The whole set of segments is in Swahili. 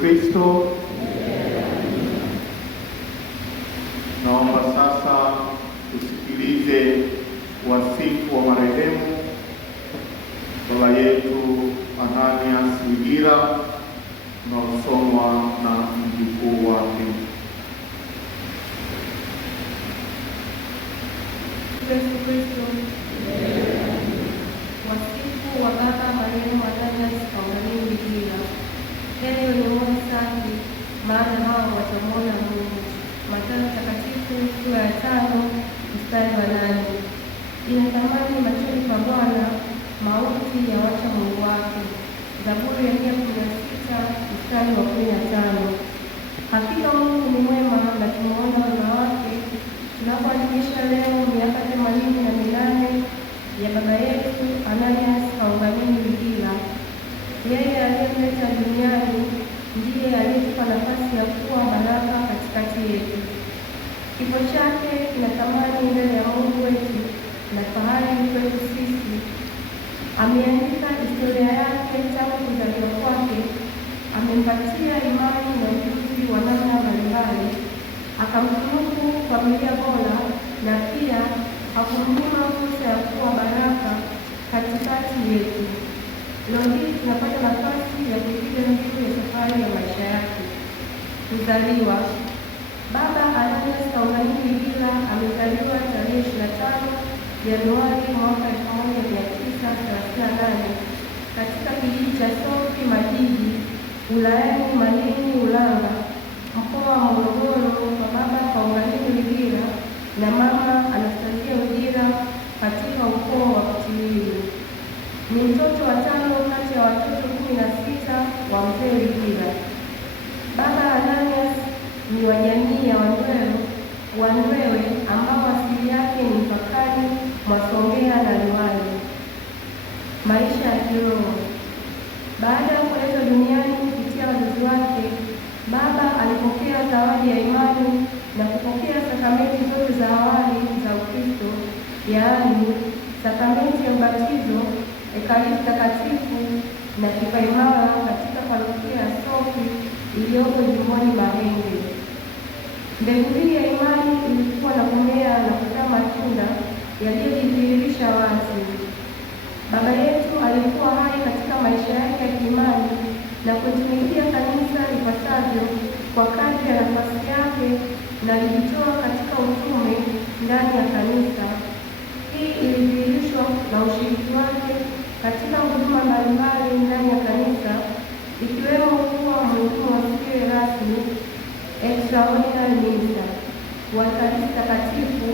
Kristo. Naomba sasa tusikilize wasifu wa marehemu baba yetu Ananias Lugira unaosomwa na mjukuu wake. Yesu Kristo. Wasifu wa baba marehemu Ananias Lugira. Heri wenye moyo safi, maana hao watamwona Mungu. Mathayo Takatifu sura ya 5 mstari wa 8. Inatamani machoni pa Bwana mauti ya wacha Mungu wake. Zaburi ya 116 mstari wa 15. Hakika Mungu ni mwema na tumeona wema wake tunapoadhimisha leo miaka 88 ya baba yetu Ananias Lugira. Yeye aliyemleta duniani ndiye aliyetupa nafasi ya kuwa baraka katikati yetu. Kifo chake kina thamani mbele ya Mungu wetu na fahari kwetu sisi. Ameandika historia yake tangu kuzaliwa kwake, amempatia imani na ujuzi wa namna mbalimbali, akamtunuku familia bora na pia hakumnyima fursa ya kuwa baraka katikati yetu. Leo hii tunapata nafasi ya kupiga mbiu ya safari ya maisha yake. Kuzaliwa. Baba Ananias Lugira amezaliwa tarehe 25 Januari mwaka 1938 katika kijiji cha Sofi Majiji, wilayani Malinyi Ulanga, mkoa wa Morogoro, kwa baba Lugira na mama Anastasia Lugira katika ukoo wa Kitiwili. Ni mtoto wa 5 kati ya watoto 16 wa mzee Lugira. Baba Ananias ni wa jamii ya Wandwewe ambao asili yake ni mpakani mwa Songea na Liwale. Maisha ya kiroho. Baada ya kuletwa duniani kupitia wazazi wake, baba alipokea zawadi ya imani na kupokea sakramenti zote za awali za Ukristo, yaani sakramenti ya ubatizo, Ekaristi Takatifu na kipaimara katika parokia ya Sofi iliyoko jimboni Mahenge. Mbegu hii ya imani ilikuwa na kumea na kuzaa matunda yaliyojidhihirisha wazi. Baba yetu alikuwa hai katika maisha yake ya kiimani na kutumikia kanisa ipasavyo kwa kadri ya nafasi yake, na alijitoa katika utume ndani ya kanisa. Hii ilidhihirishwa na ushiriki wake katika huduma mbalimbali ndani ya kanisa, ikiwemo kuwa mhudumu asiye rasmi extraordinary minister wa Ekaristi Takatifu,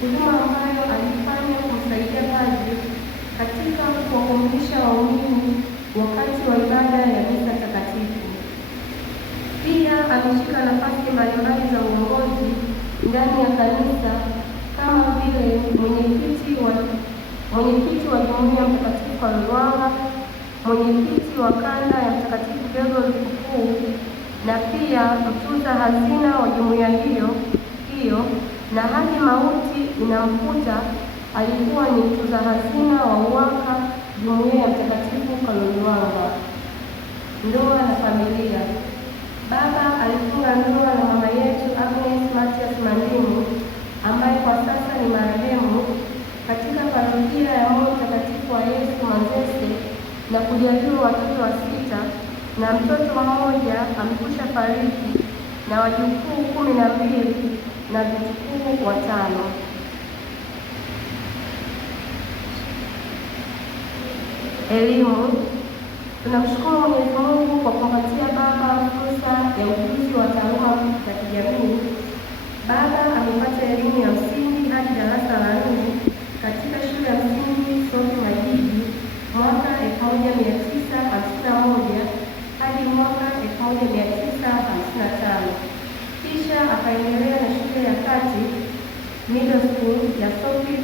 huduma ambayo alifanya kumsaidia padri katika kuwakumbuisha waumini wakati wa ibada ya misa takatifu. Pia ameshika nafasi mbalimbali za uongozi ndani ya kanisa kama vile mwenyekiti wa Jumuiya ya Mtakatifu wa Ruangwa, mwenyekiti wa kanda ya Mtakatifu Gregori Mkuu, na pia mtunza hazina wa jumuiya hiyo, na hadi mauti inamkuta alikuwa ni mtunza hazina wa UWAKA Jumuiya ya Mtakatifu Kaloluanga. Ndoa na familia. Baba alifunga ndoa na mama yetu Agnes Matias Mandimu ambaye kwa sasa ni marehemu katika parokia ya Moyo Mtakatifu wa Yesu Manzese, na kujaliwa watoto 6 na mtoto mmoja amekwisha fariki na wajukuu 12 na vitukuu 5. Elimu. Tunamshukuru Mwenyezi Mungu kwa kumpatia baba fursa ya ujuzi wa taaluma za kijamii. Baba amepata elimu ya msingi hadi darasa la 4 katika shule ya msingi Sofi Majiji mwaka 1951 hadi mwaka 1955. Kisha akaendelea na shule ya kati middle school ya Sofi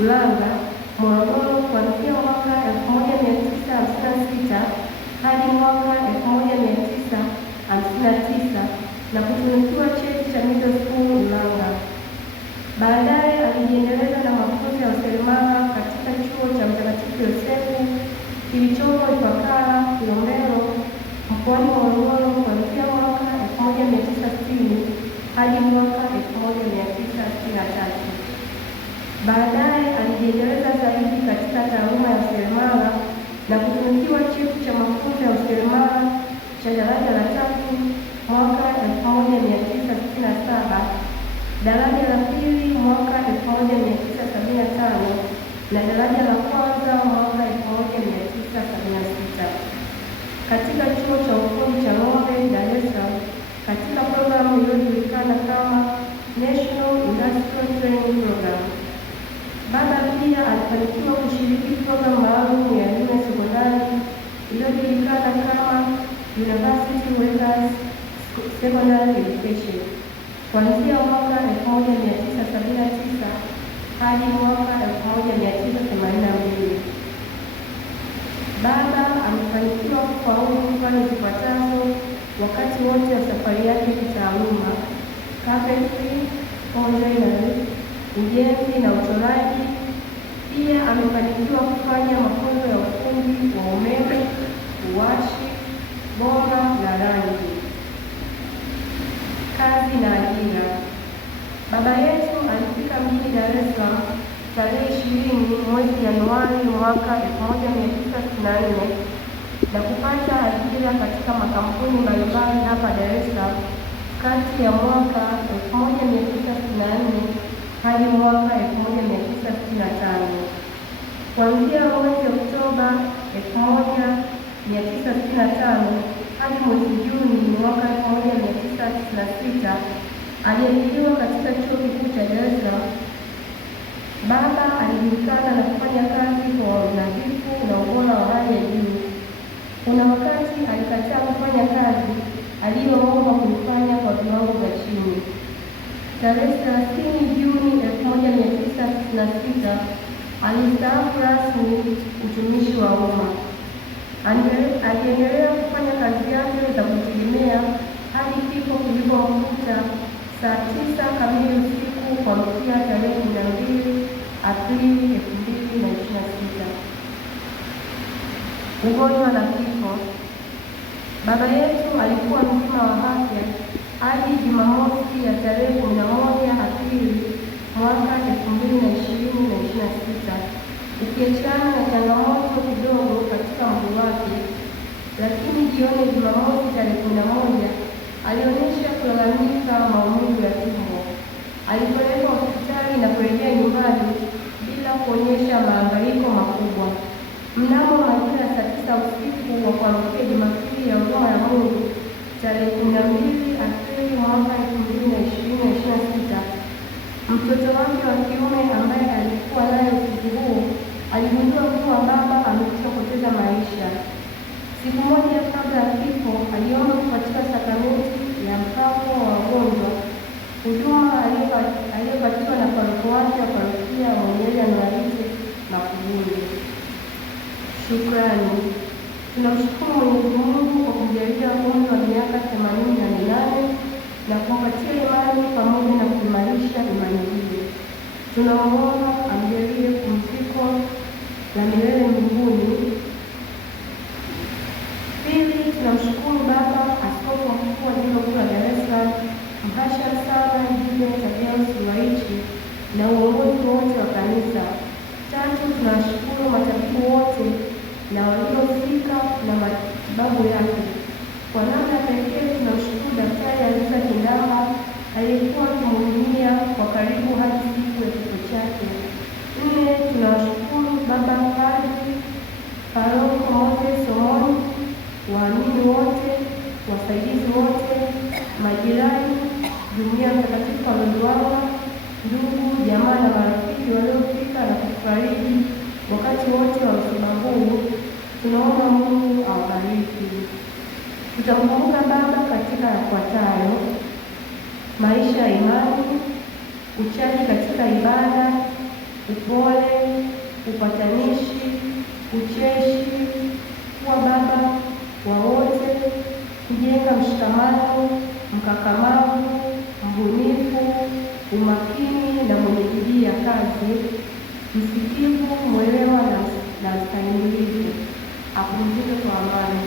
Ulanga, Morogoro kuanzia mwaka 1956 hadi mwaka 1959 na kutunukiwa cheti cha middle school Ulanga. Baadaye alijiendeleza na mafunzo ya useremala katika chuo cha Mtakatifu Yosefu kilichopo Ifakara, Kilombero, mkoani Morogoro na kutunukiwa cheti cha mafunzo ya useremala cha daraja la 3 mwaka 1967, daraja la 2 mwaka 1975 na daraja la kwanza mwaka 1976 katika chuo cha ufundi cha Ng'ombe, Dar es Salaam, katika programu iliyojulikana kama National Industrial Training Program. Baba pia alifanikiwa kushiriki programu maalum ya elimu ya sekondari iliyojulikana kama University Workers Secondary Education kuanzia mwaka 1979 hadi mwaka 1982. Baba amefanikiwa kufaulu fani zifuatazo wakati wote wa safari yake kitaaluma: carpentry, joinery, ujenzi na uchoraji. Pia amefanikiwa kufanya mafunzo ya ufundi wa umeme, uwashi, bomba na rangi. Kazi na ajira. Baba yetu alifika mjini Dar es Salaam tarehe 20 mwezi Januari mwaka 1964 na kupata ajira katika makampuni mbalimbali hapa Dar es Salaam kati ya mwaka 1964 hadi mwaka 1965. Kuanzia mwezi Oktoba 1965 hadi mwezi Juni mwaka 1996 aliajiriwa katika chuo kikuu cha Dar es Salaam. Baba alijulikana na kufanya kazi kwa unadhifu na ubora wa hali ya juu. Kuna wakati alikataa kufanya kazi aliyoomba kuifanya kwa viwango vya chini. Tarehe 30 Juni 1996 alistaafu rasmi utumishi wa umma. Aliendelea kufanya kazi yake za kujitegemea hadi kifo kilipomkuta saa 9 kamili usiku kuamkia tarehe 12 Aprili 2026. Ugonjwa na kifo. Baba yetu alikuwa mzima wa afya hadi Jumamosi ya tarehe 11 Aprili mwaka 2026, ukiachana na changamoto kidogo katika mwili wake, lakini jioni Jumamosi tarehe 11 alionyesha kulalamika maumivu ya tumbo. Alipelekwa hospitali na kurejea nyumbani bila kuonyesha mahangaiko makubwa. Mnamo majira saa 9 usiku wa kuamkia Jumapili ya huruma ya Mungu tarehe 12 Aprili mwaka 2026, mtoto wake wa kiume ambaye alikuwa naye usiku huo aligundua kuwa baba amekwisha kupoteza maisha. Siku moja kabla ya kifo, aliomba katika sakramenti ya mpango wa wagonjwa, huduma aliyopatiwa na paroko wake wa parokia Mwenyezi Anuarite Makuguni. Shukrani. Tunamshukuru Mwenyezi Mungu kwa kujalia umri wa miaka 88 na kumpatia imani pamoja na kuimarisha imani hiyo. Tunaomba amjalie pumziko la milele mbinguni. Pili, tunamshukuru Baba Askofu Mkuu wa Jimbo Kuu la Dar es Salaam, Mhashamu Sana Julius Thaddaeus Ruwa'ichi na uongozi wote wa kanisa. Tatu, tunashukuru matabibu wote na waliofika na matibabu yake. Kwa namna pekee tunamshukuru Daktari Aziza Kindamba aliyekuwa akimhudumia kwa karibu hadi siku ya kifo chake. Nne, tunawashukuru Baba Padri Paroko Moses Omoni, waamini wote, wasaidizi wote, majirani, jumuiya Mtakatifu wa Lolwanga, ndugu, jamaa na marafiki waliofika na kufariji wakati wote wa msiba huu. Tunaomba Mungu awabariki. Tutamkumbuka Baba katika yafuatayo: maisha ya imani, uchaji katika ibada, upole, upatanishi, ucheshi, kuwa baba wa wote, kujenga mshikamano, mkakamavu, mbunifu, umakini na mwenye bidii ya kazi, msikivu, mwelewa na mstahimilivu. Apumzike kwa amani.